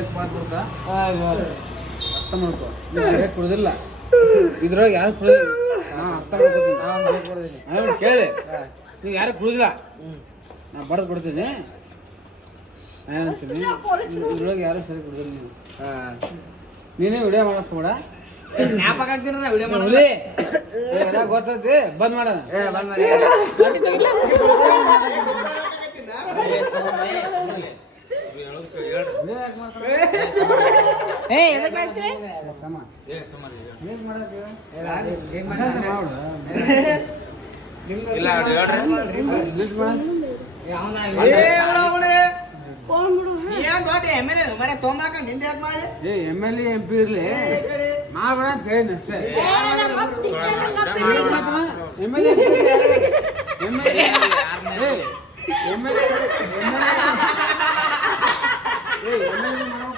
ಅರ್ಥ ಮಾಡ್ಕೊ ಕುಡುದಿಲ್ಲ ಇದ್ರೊಳಗೆ ಯಾರು ಕುಡಿದಿಲ್ಲ ಅರ್ಥ ಮಾಡ್ಕೊತೀನಿ ಕೇಳಿ ನೀವು ಯಾರು ಕುಡುದಿಲ್ಲ ನಾ ಬಡ್ದು ಕೊಡ್ತೀನಿ ಏನಂತೀನಿ ಇದ್ರೊಳಗೆ ಯಾರು ಸರಿ ಕುಡುದಿಲ್ಲ ನೀವು ನೀನೇ ವಿಡಿಯೋ ಮಾಡಕ್ ಕೂಡ ಗೊತ್ತೈತಿ ಬಂದ್ ಮಾಡೋಣ MLA MP ಇರ್ಲಿ ಮಾಡ್ಬೇಡ ಅಂತ ಹೇಳಿ ಅಷ್ಟೇ MLA